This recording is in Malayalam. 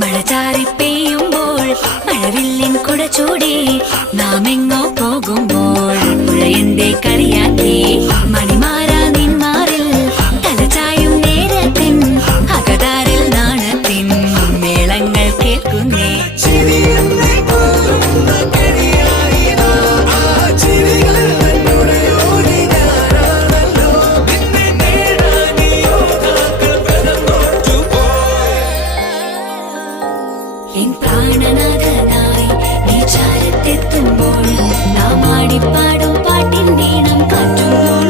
മഴ ചാറി പെയ്യുമ്പോൾ മഴവില്ലിൻ കുട ചൂടി നാം എങ്ങോ പോകുമ്പോൾ പുഴയന്റെ കളിയാക്കി മണിമാരാ നിന്മാറിൽ തലചായും നേരത്തിൻ അകതാരിൽ നാണത്തിൻ മേളങ്ങൾ കേൾക്കുന്നേ. എൻ പ്രാണനാഥനായി നീ ചാരത്തെത്തുമ്പോൾ നാം ആടിപ്പാടും പാട്ടിൻ നീണം കാറ്റുമ്പോൾ